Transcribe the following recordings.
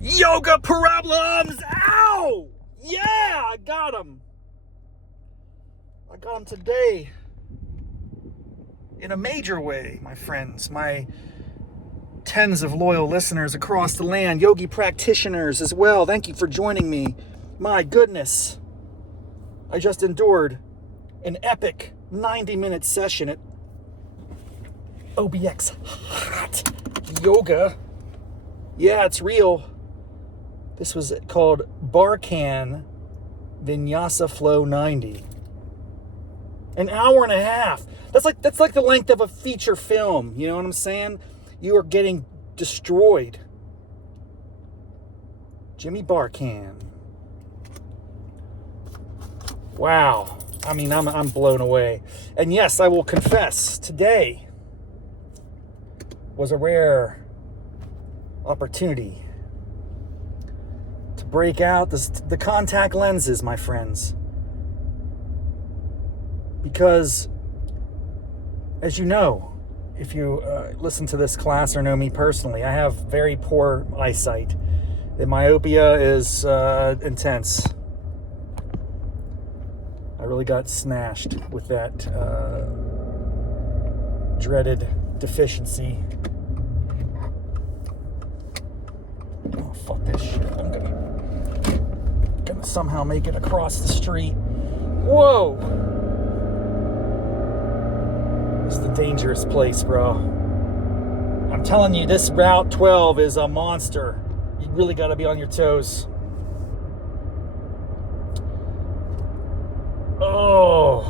yoga problems. Ow! Yeah, I got them. I got them today in a major way, my friends, my tens of loyal listeners across the land, yogi practitioners as well. Thank you for joining me. My goodness, I just endured an epic 90-minute session at OBX Hot Yoga. Yeah, it's real. This was called Barcan Vinyasa Flow 90. An hour and a half. That's like the length of a feature film. You know what I'm saying? You are getting destroyed. Jimmy Barcan. Wow. I mean, I'm blown away. And yes, I will confess, today was a rare opportunity to break out the contact lenses, my friends. Because, as you know, if you listen to this class or know me personally, I have very poor eyesight. The myopia is intense. I really got smashed with that dreaded deficiency. Oh, fuck this shit. I'm gonna somehow make it across the street. Whoa! This is the dangerous place, bro. I'm telling you, this Route 12 is a monster. You really gotta be on your toes. Oh,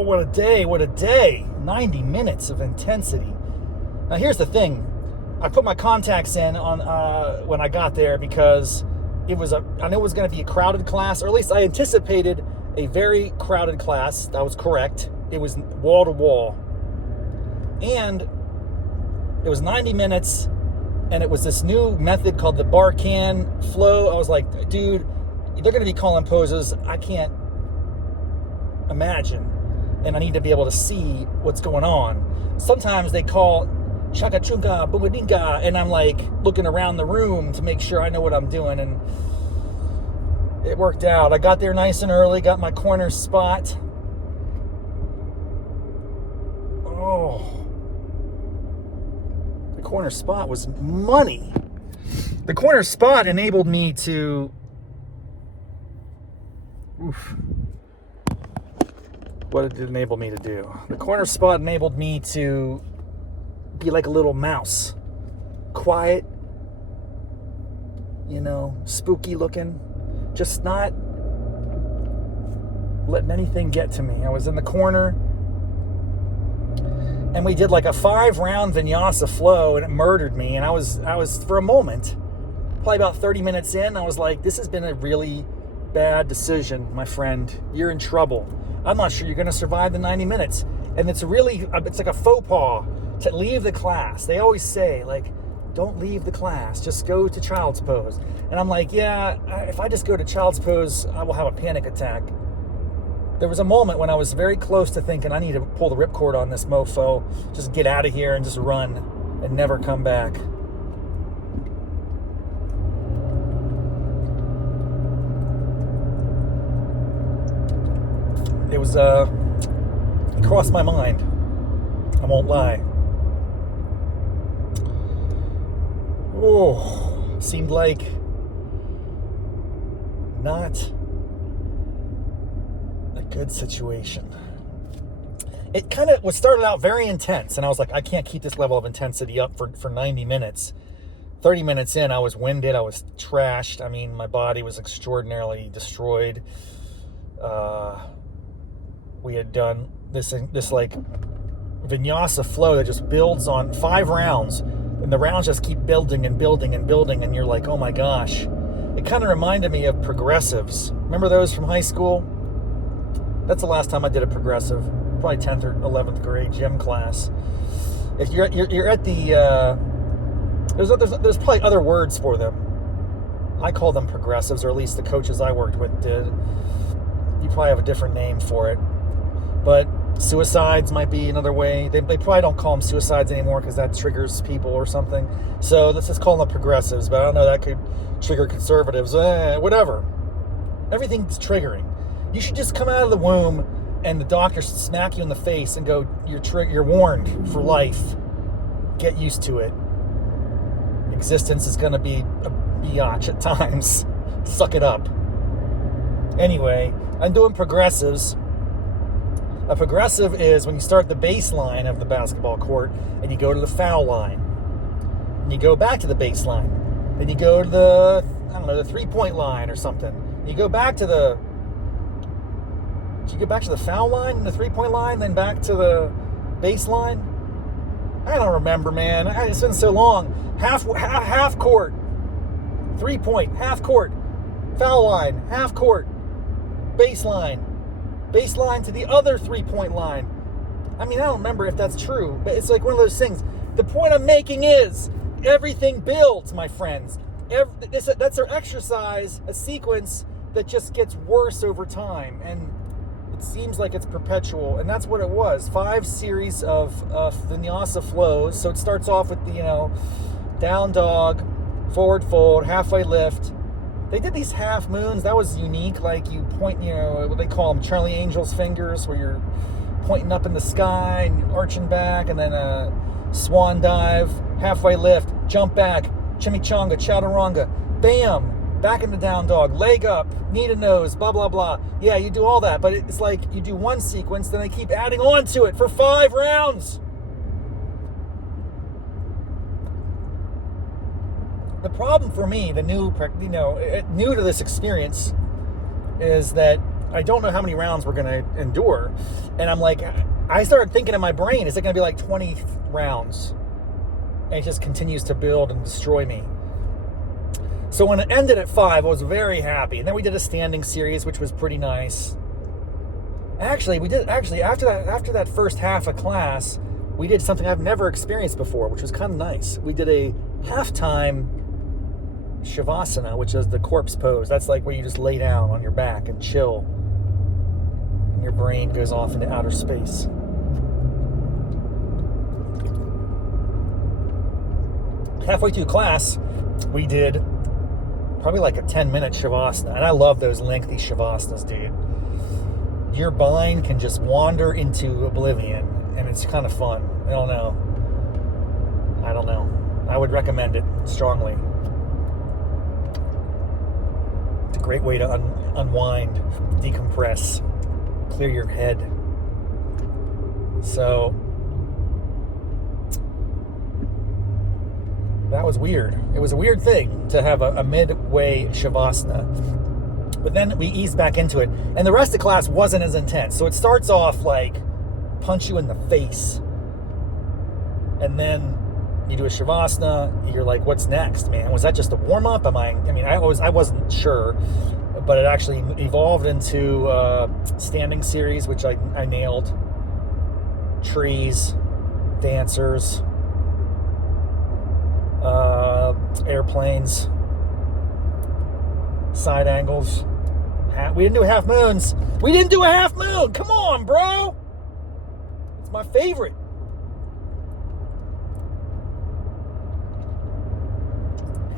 what a day. 90 minutes of intensity. Now, here's the thing. I put my contacts in on when I got there because I knew it was going to be a crowded class, or at least I anticipated a very crowded class. That was correct. It was wall to wall. And it was 90 minutes, and it was this new method called the Barcan flow. I was like, dude, they're going to be calling poses I can't imagine, and I need to be able to see what's going on. Sometimes they call chaka chunga bumadinga, and I'm like looking around the room to make sure I know what I'm doing, and it worked out. I got there nice and early, got my corner spot. Oh, the corner spot was money. The corner spot enabled me to what did it enable me to do? The corner spot enabled me to be like a little mouse. Quiet, spooky looking. Just not letting anything get to me. I was in the corner, and we did like a 5-round vinyasa flow, and it murdered me. And I was for a moment, probably about 30 minutes in, I was like, this has been a really bad decision, my friend. You're in trouble. I'm not sure you're going to survive the 90 minutes. And it's like a faux pas to leave the class. They always say, like, don't leave the class, just go to child's pose. And I'm like, yeah, if I just go to child's pose, I will have a panic attack. There was a moment when I was very close to thinking, I need to pull the ripcord on this mofo, just get out of here and just run and never come back. It was, it crossed my mind. I won't lie. Oh, seemed like not a good situation. It kind of started out very intense, and I was like, I can't keep this level of intensity up for 90 minutes. 30 minutes in, I was winded, I was trashed. I mean, my body was extraordinarily destroyed. We had done this like vinyasa flow that just builds on 5 rounds, and the rounds just keep building and building and building, and you're like, oh my gosh. It kind of reminded me of progressives. Remember those from high school? That's the last time I did a progressive, probably 10th or 11th grade gym class. If you're at the there's probably other words for them. I call them progressives, or at least the coaches I worked with did. You probably have a different name for it. But Suicides might be another way. They probably don't call them suicides anymore because that triggers people or something. So let's just call them progressives. But I don't know, that could trigger conservatives. Whatever. Everything's triggering. You should just come out of the womb and the doctor should smack you in the face and go, you're warned for life. Get used to it. Existence is going to be a biatch at times. Suck it up. Anyway, I'm doing progressives. A progressive is when you start the baseline of the basketball court and you go to the foul line. And you go back to the baseline. Then you go to the 3-point line or something. You go back to the foul line and the 3-point line, then back to the baseline? I don't remember, man. It's been so long. Half court. 3-point, half court. Foul line, half court. Baseline to the other 3-point line. I mean, I don't remember if that's true, but it's like one of those things. The point I'm making is everything builds, my friends. That's our exercise, a sequence that just gets worse over time, and it seems like it's perpetual, and that's what it was. 5 series of vinyasa flows. So it starts off with the down dog, forward fold, halfway lift. They did these half moons. That was unique. Like you point, what they call them, Charlie Angel's fingers, where you're pointing up in the sky and arching back, and then a swan dive, halfway lift, jump back, chimichanga, chaturanga, bam, back in the down dog, leg up, knee to nose, blah, blah, blah. Yeah, you do all that, but it's like you do one sequence, then they keep adding on to it for 5 rounds. The problem for me, the new to this experience, is that I don't know how many rounds we're going to endure. And I'm like, I started thinking in my brain, is it going to be like 20 rounds? And it just continues to build and destroy me. So when it ended at 5, I was very happy. And then we did a standing series, which was pretty nice. After that first half of class, we did something I've never experienced before, which was kind of nice. We did a halftime shavasana, which is the corpse pose. That's like where you just lay down on your back and chill, and your brain goes off into outer space. Halfway through class, we did probably like a 10-minute shavasana, and I love those lengthy shavasanas, dude. Your mind can just wander into oblivion, and it's kind of fun. I don't know. I would recommend it strongly. It's a great way to unwind, decompress, clear your head. So that was weird. It was a weird thing to have a midway shavasana. But then we eased back into it. And the rest of class wasn't as intense. So it starts off like punch you in the face. And then you do a shavasana. You're like, what's next, man? Was that just a warm-up? I wasn't sure. But it actually evolved into standing series, which I nailed. Trees, dancers, airplanes, side angles. We didn't do half moons. We didn't do a half moon. Come on, bro. It's my favorite.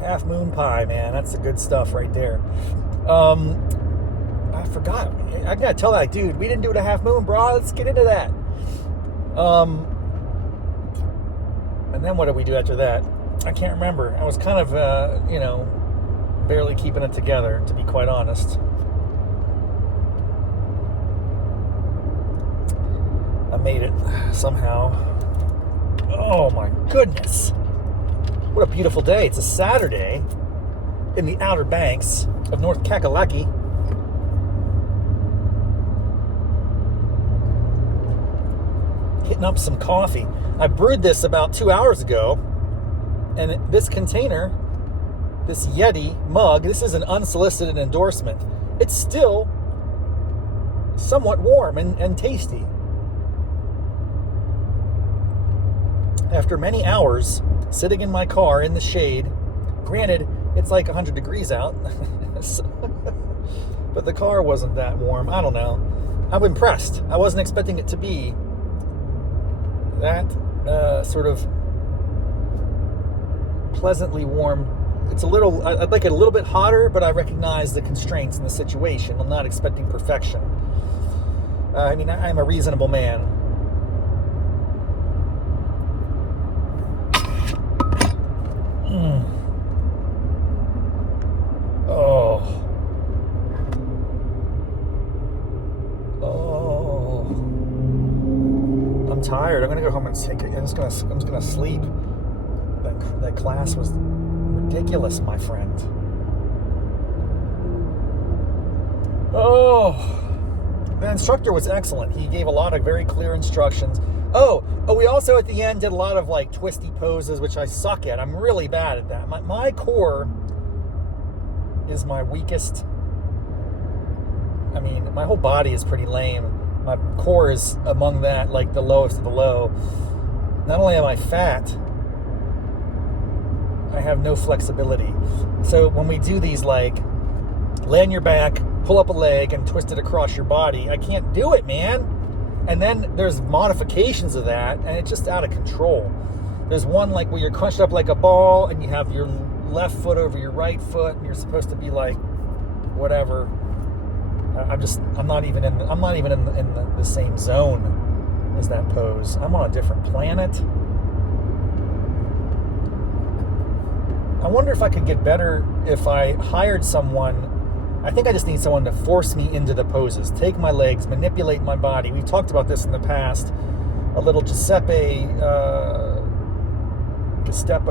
Half moon pie, man. That's the good stuff right there. I forgot. I gotta tell that dude, we didn't do it a half moon, bro. Let's get into that. And then what did we do after that? I can't remember. I was kind of, barely keeping it together, to be quite honest. I made it somehow. Oh my goodness. What a beautiful day. It's a Saturday in the Outer Banks of North Kakalaki. Hitting up some coffee. I brewed this about 2 hours ago, and this container, this Yeti mug, this is an unsolicited endorsement. It's still somewhat warm and tasty. After many hours sitting in my car in the shade, granted, it's like 100 degrees out, but the car wasn't that warm. I don't know. I'm impressed. I wasn't expecting it to be that sort of pleasantly warm. It's a little, I'd like it a little bit hotter, but I recognize the constraints in the situation. I'm not expecting perfection. I mean, I'm a reasonable man. Oh. I'm tired. I'm gonna go home and take it. I'm just gonna sleep. That class was ridiculous, my friend. Oh, the instructor was excellent. He gave a lot of very clear instructions. Oh, we also at the end did a lot of like twisty poses, which I suck at. I'm really bad at that. My core is my weakest. I mean, my whole body is pretty lame. My core is among that, like the lowest of the low. Not only am I fat, I have no flexibility. So when we do these, like, lay on your back, pull up a leg, and twist it across your body, I can't do it, man. And then there's modifications of that, and it's just out of control. There's one, like, where you're crunched up like a ball, and you have your left foot over your right foot, and you're supposed to be like, whatever. I'm not even in the same zone as that pose. I'm on a different planet. I wonder if I could get better if I hired someone. I think I just need someone to force me into the poses, take my legs, manipulate my body. We've talked about this in the past. A little Giuseppe, what's that?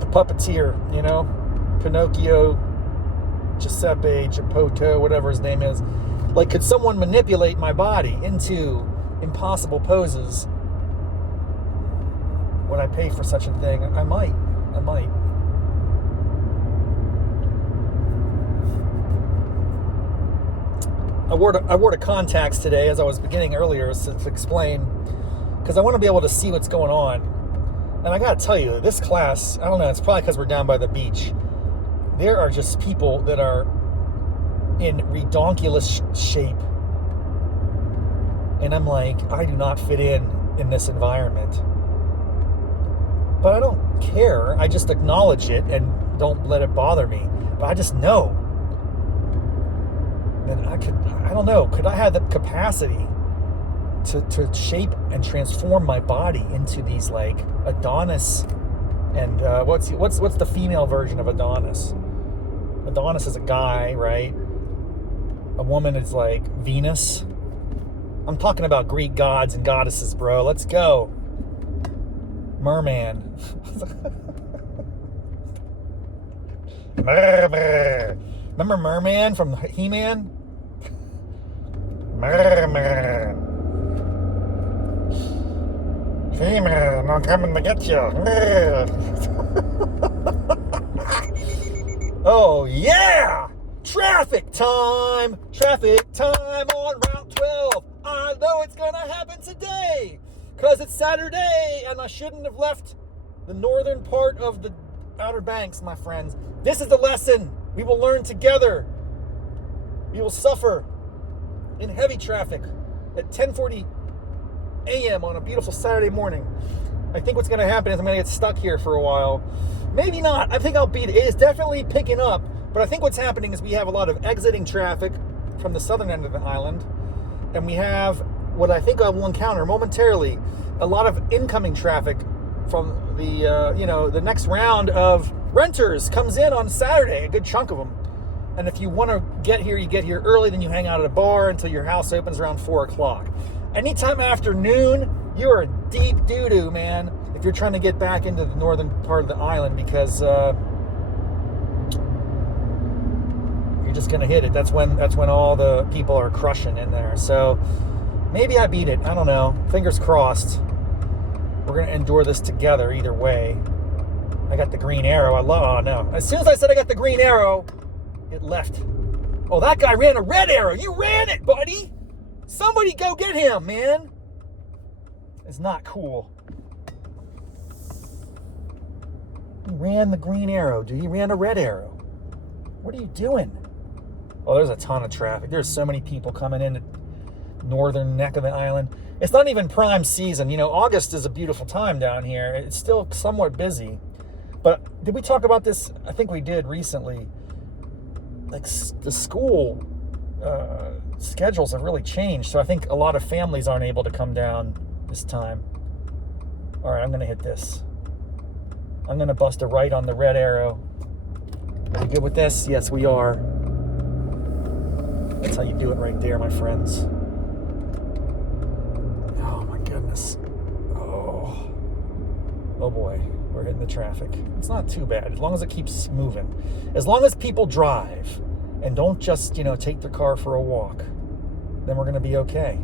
The puppeteer, you know, Pinocchio. Giuseppe, Geppetto, whatever his name is. Like, could someone manipulate my body into impossible poses? Would I pay for such a thing? I might. I wore the contacts today, as I was beginning earlier, to explain, because I want to be able to see what's going on. And I gotta tell you, this class, I don't know, it's probably because we're down by the beach. There are just people that are in redonkulous shape. And I'm like, I do not fit in this environment. But I don't care. I just acknowledge it and don't let it bother me. But I just know that I don't know, could I have the capacity to shape and transform my body into these, like, Adonis and what's the female version of Adonis? Adonis is a guy, right? A woman is like Venus. I'm talking about Greek gods and goddesses, bro. Let's go. Merman. Remember Merman from He-Man? Merman. He-Man, I'm coming to get you. Oh, yeah! Traffic time on Route 12. I know it's going to happen today because it's Saturday and I shouldn't have left the northern part of the Outer Banks, my friends. This is the lesson we will learn together. We will suffer in heavy traffic at 10:40 a.m. on a beautiful Saturday morning. I think what's going to happen is I'm going to get stuck here for a while. Maybe not. I think I'll beat it. It is definitely picking up. But I think what's happening is we have a lot of exiting traffic from the southern end of the island. And we have what I think I will encounter momentarily, a lot of incoming traffic from the next round of renters comes in on Saturday, a good chunk of them. And if you want to get here, you get here early, then you hang out at a bar until your house opens around 4 o'clock. Anytime after noon, you are deep doo-doo, man, if you're trying to get back into the northern part of the island, because you're just going to hit it. That's when all the people are crushing in there. So maybe I beat it. I don't know. Fingers crossed. We're going to endure this together either way. I got the green arrow. Oh, no. As soon as I said I got the green arrow, it left. Oh, that guy ran a red arrow. You ran it, buddy. Somebody go get him, man. It's not cool. He ran the green arrow, dude. He ran a red arrow. What are you doing? Oh, there's a ton of traffic. There's so many people coming in the northern neck of the island. It's not even prime season. August is a beautiful time down here. It's still somewhat busy. But did we talk about this? I think we did recently. Like the school schedules have really changed. So I think a lot of families aren't able to come down this time. All right, I'm going to hit this. I'm going to bust a right on the red arrow. Are we good with this? Yes, we are. That's how you do it right there, my friends. Oh, my goodness. Oh boy. We're hitting the traffic. It's not too bad, as long as it keeps moving. As long as people drive and don't just, take their car for a walk, then we're going to be okay.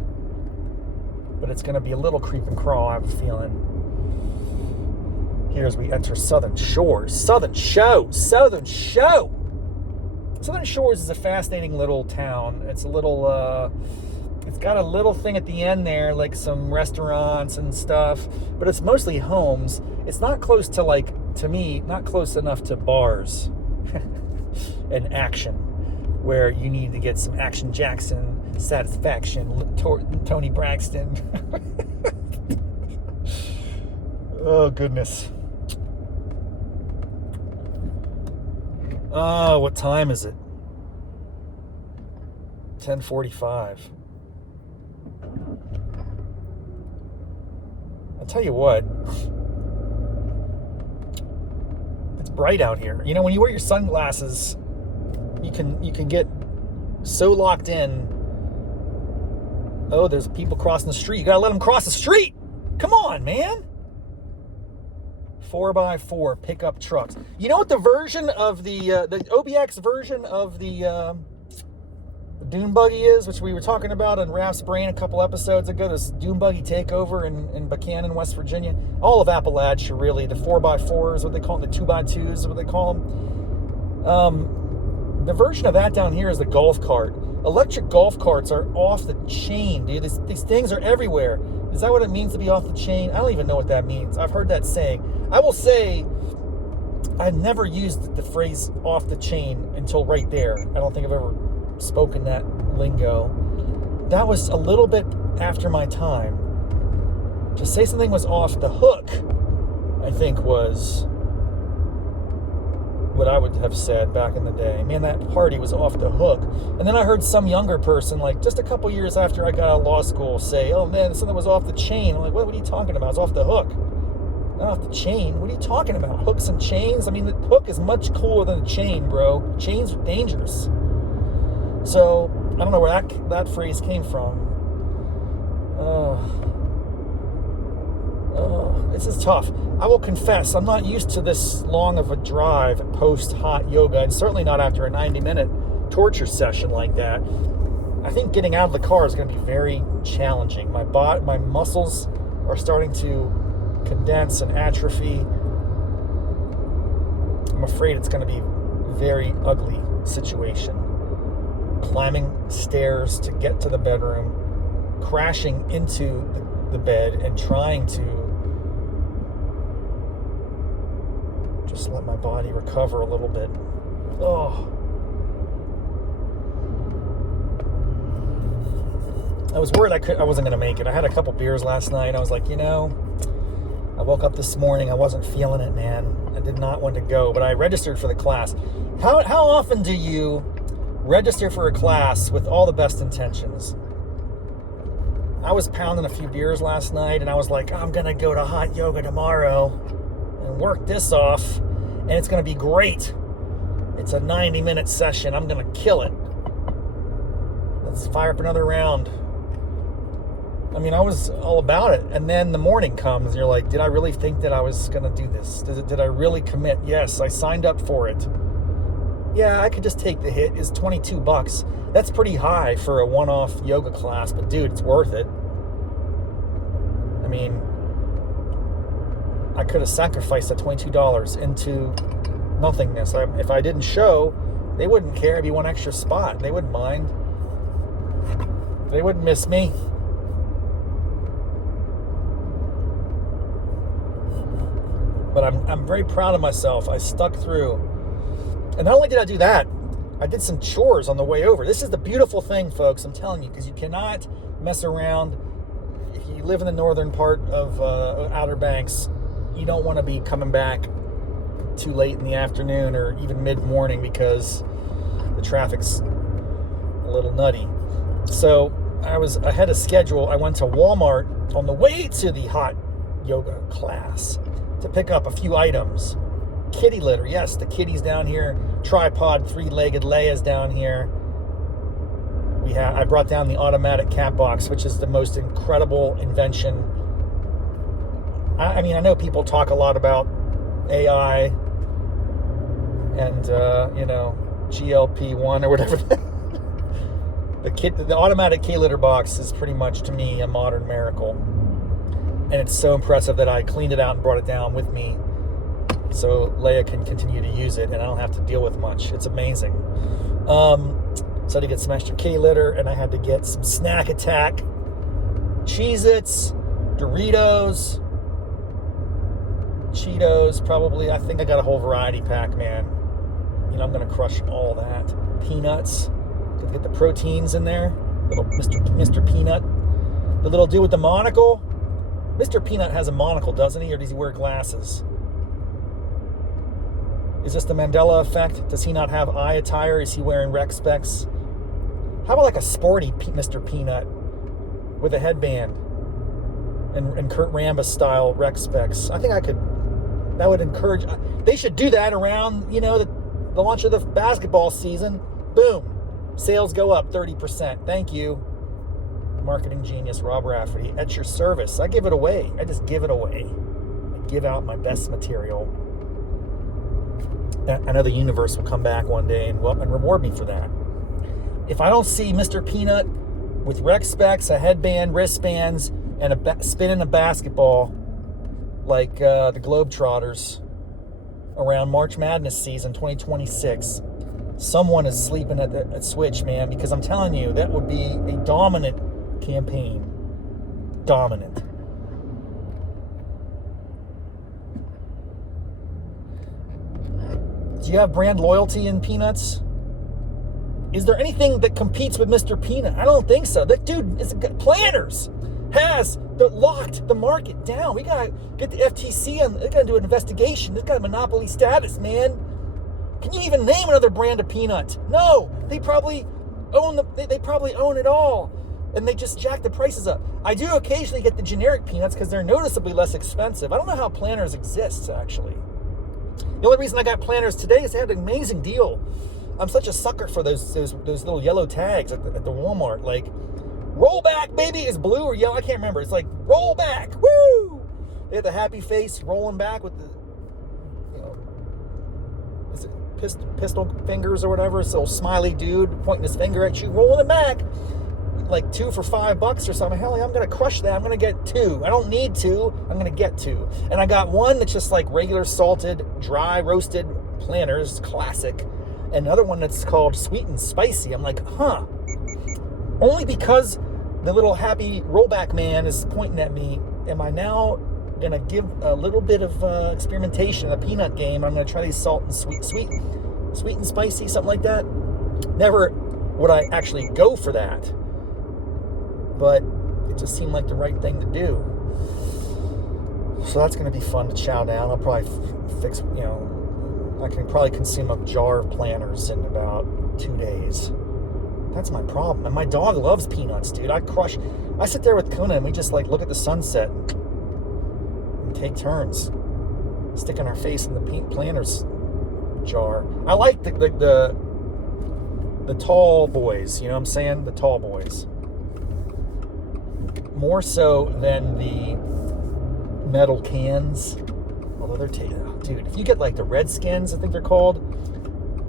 But it's going to be a little creep and crawl, I have a feeling. Here as we enter Southern Shores. Southern Shores is a fascinating little town. It's a little, it's got a little thing at the end there, like some restaurants and stuff, but it's mostly homes. It's not close to me, not close enough to bars and action, where you need to get some Action Jackson, Satisfaction, Tony Braxton. Oh, goodness. Oh, what time is it? 10:45. I'll tell you what. It's bright out here. When you wear your sunglasses, you can get so locked in. Oh, there's people crossing the street. You gotta let them cross the street. Come on, man. 4x4 pickup trucks. You know what the version of the OBX version of the dune buggy is, which we were talking about on Raff's Brain a couple episodes ago, this dune buggy takeover in Barcan, West Virginia. All of Appalachia, really. The 4x4s, what they call them, the 2x2s is what they call them. The version of that down here is the golf cart. Electric golf carts are off the chain, dude. These things are everywhere. Is that what it means to be off the chain? I don't even know what that means. I've heard that saying. I will say, I've never used the phrase off the chain until right there. I don't think I've ever spoken that lingo. That was a little bit after my time. To say something was off the hook, I think, was what I would have said back in the day. Man, that party was off the hook. And then I heard some younger person, like just a couple years after I got out of law school, say, oh man, something was off the chain. I'm like, what are you talking about? It's off the hook. Not off the chain. What are you talking about? Hooks and chains? I mean, the hook is much cooler than the chain, bro. Chains are dangerous. So, I don't know where that phrase came from. This is tough. I will confess, I'm not used to this long of a drive post hot yoga, and certainly not after a 90-minute torture session like that. I think getting out of the car is going to be very challenging. My muscles are starting to condense and atrophy. I'm afraid it's going to be a very ugly situation. Climbing stairs to get to the bedroom, crashing into the bed and trying to just let my body recover a little bit. Oh. I was worried I wasn't going to make it. I had a couple beers last night. I was like, I woke up this morning. I wasn't feeling it, man. I did not want to go, but I registered for the class. How often do you register for a class with all the best intentions? I was pounding a few beers last night, and I was like, I'm going to go to hot yoga tomorrow and work this off, and it's going to be great. It's a 90-minute session. I'm going to kill it. Let's fire up another round. I mean, I was all about it. And then the morning comes, and you're like, did I really think that I was going to do this? Did I really commit? Yes, I signed up for it. Yeah, I could just take the hit. It's $22. That's pretty high for a one-off yoga class, but dude, it's worth it. I mean, I could have sacrificed that $22 into nothingness. If I didn't show, they wouldn't care. It'd be one extra spot. They wouldn't mind. They wouldn't miss me. But I'm very proud of myself. I stuck through. And not only did I do that, I did some chores on the way over. This is the beautiful thing, folks, I'm telling you, because you cannot mess around. If you live in the northern part of Outer Banks, you don't want to be coming back too late in the afternoon or even mid-morning because the traffic's a little nutty. So I was ahead of schedule. I went to Walmart on the way to the hot yoga class to pick up a few items. Kitty litter, yes, the kitty's down here. Tripod, three-legged Leia's down here. I brought down the automatic cat box, which is the most incredible invention. I mean, I know people talk a lot about AI and GLP-1 or whatever. The automatic K litter box is pretty much, to me, a modern miracle. And it's so impressive that I cleaned it out and brought it down with me so Leia can continue to use it and I don't have to deal with much. It's amazing. So I had to get some extra K litter, and I had to get some Snack Attack, Cheez-Its, Doritos, Cheetos, probably. I think I got a whole variety pack, man. You know, I'm going to crush all that. Peanuts. Got to get the proteins in there. Little Mr. Peanut. The little dude with the monocle. Mr. Peanut has a monocle, doesn't he? Or does he wear glasses? Is this the Mandela effect? Does he not have eye attire? Is he wearing rec specs? How about like a sporty Mr. Peanut with a headband and Kurt Rambis style rec specs? I think that would encourage. They should do that around, the launch of the basketball season. Boom. Sales go up 30%. Thank you. Marketing genius Rob Raffety. At your service. I give it away. I just give it away. I give out my best material. I know the universe will come back one day and reward me for that. If I don't see Mr. Peanut with rec specs, a headband, wristbands, and spinning a basketball like the Globetrotters around March Madness season 2026, someone is sleeping at Switch, man, because I'm telling you, that would be a dominant campaign. Dominant. Do you have brand loyalty in peanuts? Is there anything that competes with Mr. Peanut? I don't think so. That dude is Planners has locked the market down. We gotta get the FTC on. They're gonna do an investigation. It's got a monopoly status, man. Can you even name another brand of peanut? No, they probably own they probably own it all, and they just jack the prices up. I do occasionally get the generic peanuts because they're noticeably less expensive. I don't know how Planners exists actually. The only reason I got Planners today is they had an amazing deal. I'm such a sucker for those little yellow tags at the Walmart. Like, roll back, baby, is blue or yellow. I can't remember. It's like, roll back, woo! They have the happy face rolling back with the, is it pistol fingers or whatever? It's a little smiley dude pointing his finger at you, rolling it back. Like 2 for $5 or something. Hell yeah, I'm going to crush that. I'm going to get 2. I don't need 2. I'm going to get 2. And I got one that's just like regular salted, dry, roasted Planners, classic. And another one that's called sweet and spicy. I'm like, only because the little happy rollback man is pointing at me, am I now going to give a little bit of experimentation, a peanut game? I'm going to try these salt and sweet and spicy, something like that. Never would I actually go for that. But it just seemed like the right thing to do. So that's going to be fun to chow down. I'll probably fix, I can probably consume a jar of Planners in about 2 days. That's my problem. And my dog loves peanuts, dude. I sit there with Kuna and we just like look at the sunset and take turns sticking our face in the Planners jar. I like the tall boys, you know what I'm saying? The tall boys. More so than the metal cans. Although they're dude, if you get like the Redskins, I think they're called.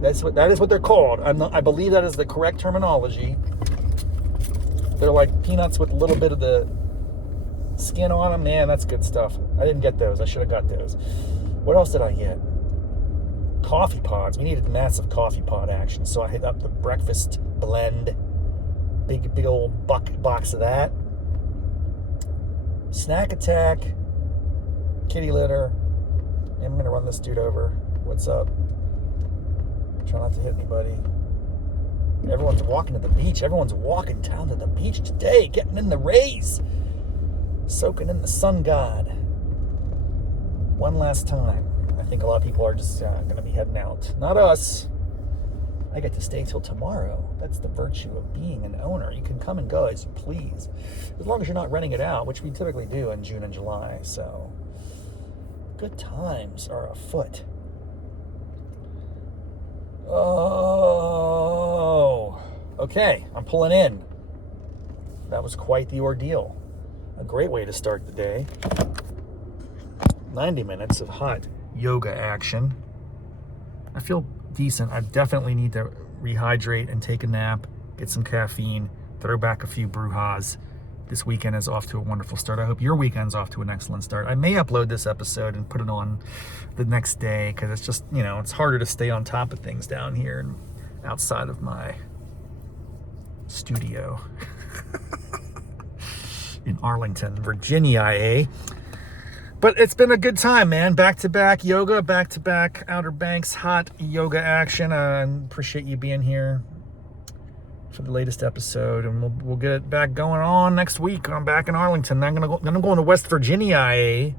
That is what they're called. I believe that is the correct terminology. They're like peanuts with a little bit of the skin on them. Man, that's good stuff. I didn't get those. I should have got those. What else did I get? Coffee pods. We needed massive coffee pod action, so I hit up the breakfast blend. Big old box of that. Snack Attack. Kitty litter. I'm going to run this dude over. What's up? Try not to hit anybody. Everyone's walking to the beach. Everyone's walking down to the beach today, getting in the rays, soaking in the sun god. One last time. I think a lot of people are just going to be heading out. Not us. I get to stay till tomorrow. That's the virtue of being an owner. You can come and go as you please, as long as you're not renting it out, which we typically do in June and July. So good times are afoot. Oh, okay. I'm pulling in. That was quite the ordeal. A great way to start the day. 90 minutes of hot yoga action. I feel decent. I definitely need to rehydrate and take a nap, get some caffeine, throw back a few brujas. This weekend is off to a wonderful start. I hope your weekend's off to an excellent start. I may upload this episode and put it on the next day because it's just, it's harder to stay on top of things down here and outside of my studio in Arlington, Virginia, eh? But it's been a good time, man. Back-to-back yoga, back-to-back Outer Banks hot yoga action. I appreciate you being here for the latest episode, and we'll get it back going on next week. I'm back in Arlington. I'm going to West Virginia, eh?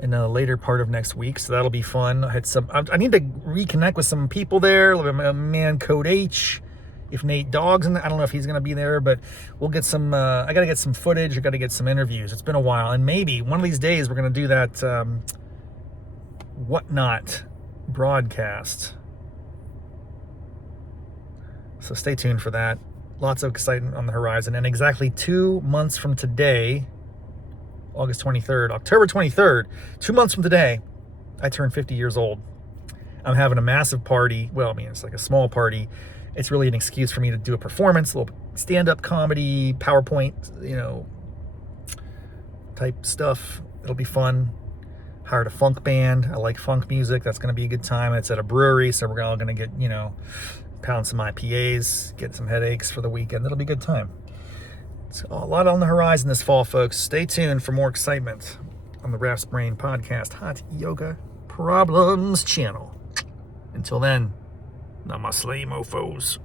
In the later part of next week, so that'll be fun. I need to reconnect with some people there. My man Code H. If Nate Dogg's in there, I don't know if he's going to be there, but we'll get some, I got to get some footage. I got to get some interviews. It's been a while. And maybe one of these days we're going to do that Whatnot broadcast. So stay tuned for that. Lots of excitement on the horizon. And exactly 2 months from today, August 23rd, October 23rd, 2 months from today, I turn 50 years old. I'm having a massive party. Well, I mean, it's like a small party. It's really an excuse for me to do a performance, a little stand-up comedy, PowerPoint, type stuff. It'll be fun. Hired a funk band. I like funk music. That's going to be a good time. It's at a brewery, so we're all going to get, pound some IPAs, get some headaches for the weekend. It'll be a good time. It's a lot on the horizon this fall, folks. Stay tuned for more excitement on the Raff's Brain Podcast Hot Yoga Problems channel. Until then, namaste, mofos.